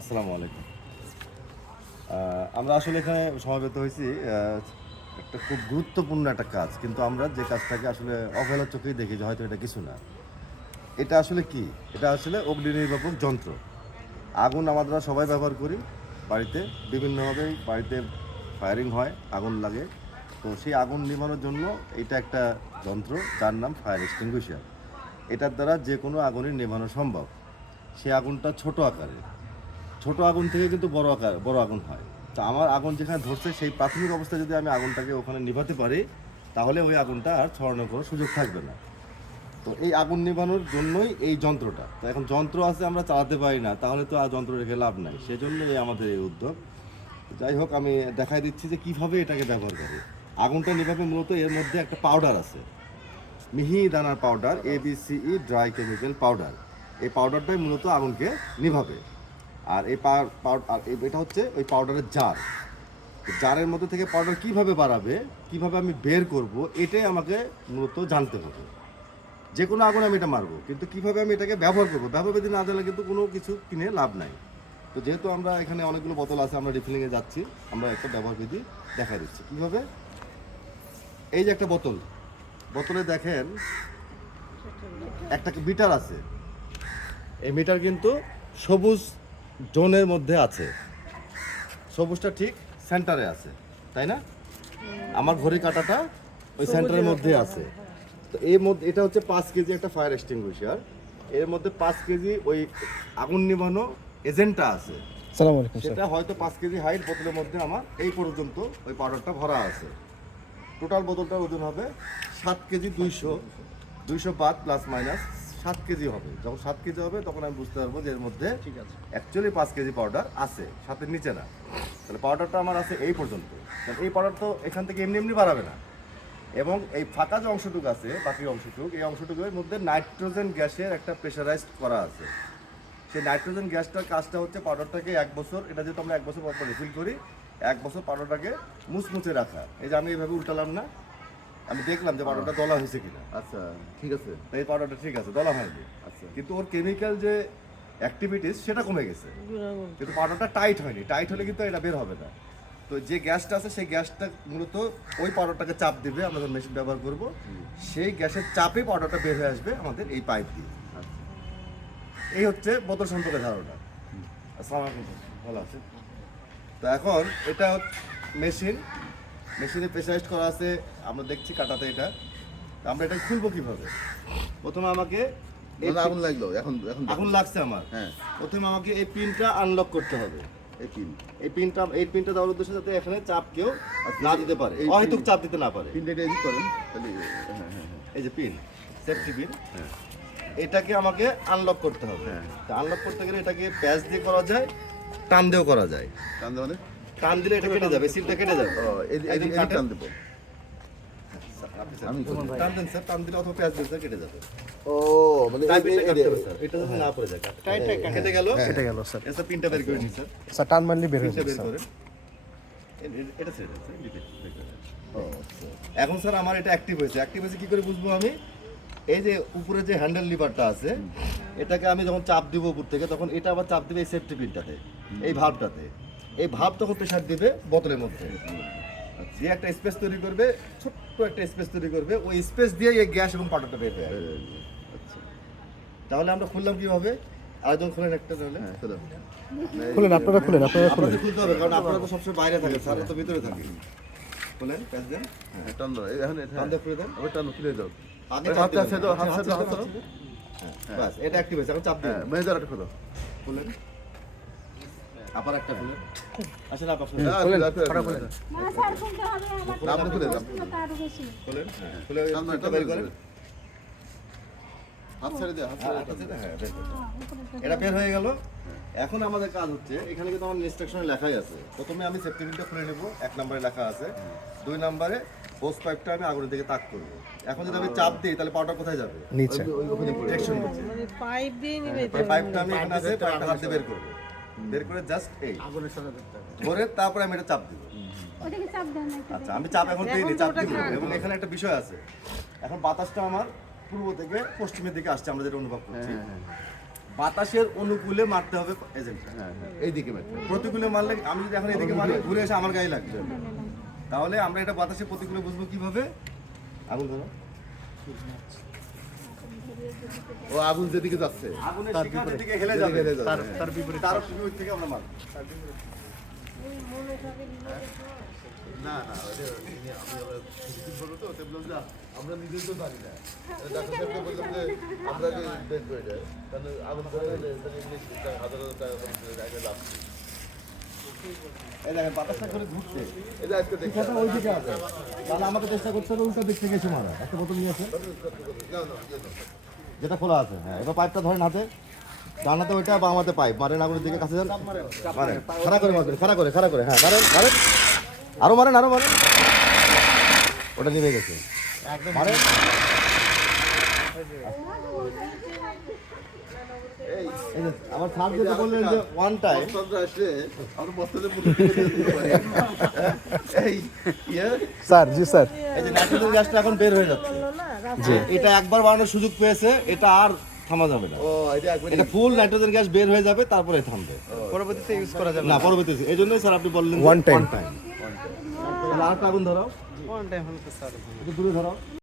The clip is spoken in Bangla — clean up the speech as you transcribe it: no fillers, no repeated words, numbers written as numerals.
আসসালামু আলাইকুম। আমরা আসলে এখানে সমবেত হয়েছি একটা খুব গুরুত্বপূর্ণ একটা কাজ, কিন্তু আমরা যে কাজটাকে আসলে অবহেলার চোখেই দেখি যে হয়তো এটা কিছু না। এটা আসলে কি? এটা আসলে অগ্নি নির্বাপক যন্ত্র। আগুন আমরা সবাই ব্যবহার করি বাড়িতে, বিভিন্নভাবেই বাড়িতে ফায়ারিং হয়, আগুন লাগে। তো সেই আগুন নিভানোর জন্য এটা একটা যন্ত্র, যার নাম ফায়ার এক্সটিংগুইশার। এটার দ্বারা যে কোনো আগুনই নেভানো সম্ভব। সেই আগুনটা ছোট আকারের। ছোট আগুন থেকে কিন্তু বড় আগুন হয়। তো আমার আগুন যেখানে ধরছে সেই প্রাথমিক অবস্থায় যদি আমি আগুনটাকে ওখানে নিভাতে পারি, তাহলে ওই আগুনটা আর ছড়ানোর কোনো সুযোগ থাকবে না। তো এই আগুন নিভানোর জন্যই এই যন্ত্রটা। তো এখন যন্ত্র আছে, আমরা চালাতে পারি না, তাহলে তো আর যন্ত্র রেখে লাভ নাই। সেজন্যই আমাদের এই উদ্যোগ। যাই হোক, আমি দেখাই দিচ্ছি যে কীভাবে এটাকে ব্যবহার করে। আগুনটা নিভাবে মূলত এর মধ্যে একটা পাউডার আছে, মিহি দানার powder, ABCE dry chemical powder. এই পাউডারটাই মূলত আগুনকে নিভাবে। আর এই এটা হচ্ছে ওই পাউডারের জার। জারের মধ্যে থেকে পাউডার কীভাবে বাড়াবে, কীভাবে আমি বের করব, এটাই আমাকে মূলত জানতে হবে। যে কোনো আগুন আমি এটা মারবো, কিন্তু কীভাবে আমি এটাকে ব্যবহার করবো, ব্যবহার বিধি না জানলে কিন্তু কোনো কিছু কিনে লাভ নাই। তো যেহেতু আমরা এখানে অনেকগুলো বোতল আছে, আমরা রিফিলিংয়ে যাচ্ছি, আমরা একটা ব্যবহার বিধি দেখা দিচ্ছি কীভাবে। এই যে একটা বোতল, বোতলে দেখেন একটা মিটার আছে। এই মিটার কিন্তু সবুজ জোনের মধ্যে আছে, সবুজটা ঠিক সেন্টারে আছে, তাই না? আমার ঘড়ি কাঁটাটা ওই সেন্টারের মধ্যে আছে। তো এর মধ্যে এটা হচ্ছে 5 কেজি একটা ফায়ার এক্সটিংগুইশার। এর মধ্যে 5 কেজি ওই আগুন নিভানো এজেন্টটা আছে। আসসালামু আলাইকুম স্যার। সেটা হয়তো 5 কেজি হাইট বোতলের মধ্যে আমার এই পর্যন্ত ওই পাউডারটা ভরা আছে। টোটাল বোতলটার ওজন হবে 7 কেজি 200 বাদ প্লাস মাইনাস 7 কেজি হবে। যখন 7 কেজি হবে তখন আমি বুঝতে পারবো যে এর মধ্যে অ্যাকচুয়ালি 5 কেজি পাউডার আছে, সাথে নিচে না। তাহলে পাউডারটা আমার আছে এই পর্যন্ত। কারণ এই পাউডার তো এখান থেকে এমনি এমনি বাড়াবে না। এবং এই ফাঁকা যে অংশটুকু আছে, বাকি অংশটুকু, এই অংশটুকুর মধ্যে নাইট্রোজেন গ্যাসের একটা প্রেশারাইজড করা আছে। সেই নাইট্রোজেন গ্যাসটার কাজটা হচ্ছে পাউডারটাকে 1 বছর, এটা যেহেতু আমরা 1 বছর পর রিফিল করি, 1 বছর পাউডারটাকে মুচমুচে রাখা। এই যে আমি এইভাবে উল্টালাম না, আমি দেখলাম যে পাউডারটা দলা হয়েছে কিনা। আচ্ছা, ঠিক আছে। তো এই পাউডারটা ঠিক আছে, দলা হয়নি। আচ্ছা, কিন্তু ওর কেমিক্যাল যে অ্যাক্টিভিটিস সেটা কমে গেছে, কিন্তু পাউডারটা টাইট হয়নি। টাইট হলে কিন্তু এটা বের হবে না। তো যে গ্যাসটা আছে সেই গ্যাসটা মূলত ওই পাউডারটাকে চাপ দিবে, আমরা যখন মেশিন ব্যবহার করব, সেই গ্যাসের চাপে পাউডারটা বের হয়ে আসবে আমাদের এই পাইপ দিয়ে। আচ্ছা। এই হচ্ছে বোতল সম্পর্কে ধারণা। আসসালামু আলাইকুম, ভালো আছে? তো এখন এটা মেশিনে প্রেসারাইজড করা আছে, আমরা দেখছি কাটাতে এটা। তো আমরা এটা খুলবো কিভাবে? প্রথমে আমাকে আগুন লাগলো, এখন এখন আগুন লাগছে আমার। হ্যাঁ, প্রথমে আমাকে এই পিনটা আনলক করতে হবে। এই পিন এই পিনটা দেওয়ার উদ্দেশ্যে যাতে এখানে চাপ কেউ না দিতে পারে, এই অহেতুক চাপ দিতে না পারে। পিনটা এডিট করেন তাহলে। হ্যাঁ হ্যাঁ এই যে পিন, সেফটি পিন, হ্যাঁ এটাকে আমাকে আনলক করতে হবে। হ্যাঁ। তা আনলক করতে গেলে এটাকে প্যাচ দিয়ে করা যায়, টান দিয়েও করা যায়। টান দেওয়া টান দিলে এটা কেটে যাবে, সিলটা কেটে যাবে। এদিকে টান দেবো। আমি করি। টান দেন স্যার, টান দিলে অথবা প্যাচ দিলে স্যার কেটে যাবে। ও মানে তাই পিনটা কাটতে হবে স্যার, এটা যেন না পড়ে যায়। কেটে গেল, কেটে গেল স্যার। এসে পিনটা বের করে নিন স্যার। স্যার টান মারলে বের হয়ে পিনটা যাবে বের স্যার। করেন। এটা ছেড়ে দেন স্যার, বের করে দেন। ও, আচ্ছা। এখন স্যার আমার এটা অ্যাক্টিভ হয়েছে। অ্যাক্টিভ হয়েছে কি করে বুঝবো আমি? এই যে উপরে যে হ্যান্ডেল লিভারটা আছে, এটাকে আমি যখন চাপ দিব উপর থেকে, তখন এটা আবার চাপ দিবে এই সেফটি পিনটাতে, এই ভালভটাতে। এই ভালভ তখন প্রেশার দিবে বোতলের মধ্যে, যে একটা স্পেস তৈরি করবে, ছোট্ট একটা স্পেস তৈরি করবে। ওই স্পেস দিয়ে এই গ্যাস এবং পাউডারটা বের হয়ে আসবে। আচ্ছা, তাহলে আমরা খুললাম কিভাবে? আরেকজন খুলেন একটা, তাহলে হ্যাঁ চলো। খুলেন, আপনারা খুলেন, আপনারা খুলেন। আপনাদের খুলতে হবে, কারণ আপনারা তো সবসময় বাইরে থাকেন, স্যার তো ভিতরে থাকে। খুলেন, প্যাচ দেন, হ্যাঁ, টান দাও, এখন টান দিয়ে খুলে দেন। আবার টান খুলে দাও। আগে হাত চাপ দিবেন। আছে দাও, হাত হাত আছে দাও, ছেড়ে হাত দাও, হ্যাঁ, বাস এটা অ্যাক্টিভ হয়েছে। এখন চাপ দিন, হ্যাঁ, মেজার একটা খোলো। খুলেন, আবার একটা খুলেন। আচ্ছা না, খুলেন, হ্যাঁ, খুলেন, খুলে, ফটাফট খুলে। না স্যার খুলতে হবে আমার আপনি খুলে দাও। উষ্ণতা আরো বেশি খুলেন, হ্যাঁ, খুলে টান দাও, এটা টান বের দাও। করেন। হাত ছেড়ে দে, হাত হ্যাঁ, ছেড়ে আচ্ছা, দে। হ্যাঁ, বের করুন। উপরে এটা বের হয়ে গেল। এখন আমাদের কাজ হচ্ছে, এখানে কিন্তু আমার ইনস্ট্রাকশনে লেখাই আছে। প্রথমে আমি সেফটি পিনটা খুলে নেব, 1 নম্বরে লেখা আছে। 2 নম্বরে হোস পাইপটা আমি আগুনের দিকে তাক করব। এখন যদি আমি চাপ দিই, তাহলে পাউডার কোথায় যাবে? নিচে। ডিরেকশন নিচে। মানে পাইপ দিয়ে নিবে তো। পাইপটা আমি এখানে আছে, পাইপটা হাত দিয়ে বের করব। বের করে জাস্ট এই আগুনের সাথে ধরে তারপরে আমি এটা চাপ দিব। ওটাকে চাপ দেন না একটু। আচ্ছা, আমি চাপ এখন দিইনি, চাপ দিব। ওটা এবং এখানে একটা বিষয় আছে, এখন বাতাসটা আমার পূর্ব থেকে পশ্চিমের দিকে আসছে, আমরা যেটা অনুভব করছি। বাতাসের অনুকূলে মারতে হবে এজেন্টটা। হ্যাঁ হ্যাঁ এইদিকে ম্যাচ প্রতিকূলে মারলে আমি যদি এখন এদিকে মারি ঘুরে এসে আমার গায়ে লাগবে, তাহলে আমরা এটা বাতাসের প্রতিকূলে বুঝবো কিভাবে? আগুন ধরো, ও আগুন যেদিকে যাচ্ছে আগুনের শিখা যেদিকে হেলে যাবে হেলে যাবে, তার হ্যাঁ। তার বিপরীত থেকে আমরা মারবো। না না ওটা আমি আবার কিছু বলবো তো ওটা বললাম যে আমরা নিজেই তো জানি না ডাক্তার সাহেবকে বললাম যে আমরা যে দেখবো এটা কারণ আগুন ধরে গেলে ইংলিশ 1000 টাকা করে জায়গায় লাভ নেই। এই দেখেন বাতাসটা করে ঘুরছে, এটা আজকে দেখি শিখাটা ওই দিকে আছে, তাহলে আমাকে চেষ্টা করতে হবে উল্টা দিক থেকে এসে মারা। একটা বোতল নিয়ে আসে যেটা খোলা আছে, হ্যাঁ এবার পাইপটা ধরেন হাতে, ডান হাতে ওইটা বা আমাদের পাইপ মারেন, আগুনের দিকে কাছে যান, মারেন খাড়া করে মারবেন, খাড়া করে হ্যাঁ মারেন মারেন, আরো মারেন আরো মারেন, ওটা নিভে গেছে মারেন। এই যে আমার স্যার যেটা বললেন যে ওয়ান টাইম, বস্তাটা আসলে আমরা বস্তাতে পুরো দিয়ে দিতে পারি এই ইয়ে স্যার জি স্যার এই যে নাইট্রোজেন গ্যাসটা এখন বের হয়ে যাচ্ছে, জি এটা একবার বাড়ানোর সুযোগ পেয়েছে, এটা আর থামা যাবে না, ও এটা একবার এটা ফুল নাইট্রোজেন গ্যাস বের হয়ে যাবে তারপরে থামবে, পরবর্তীতে ইউজ করা যাবে না পরবর্তীতে। এই জন্যই স্যার আপনি বললেন One time. টাইম। আরেকটা আগুন ধরাও, ওয়ান টাইম হলে তো স্যার একটু দূরে ধরাও।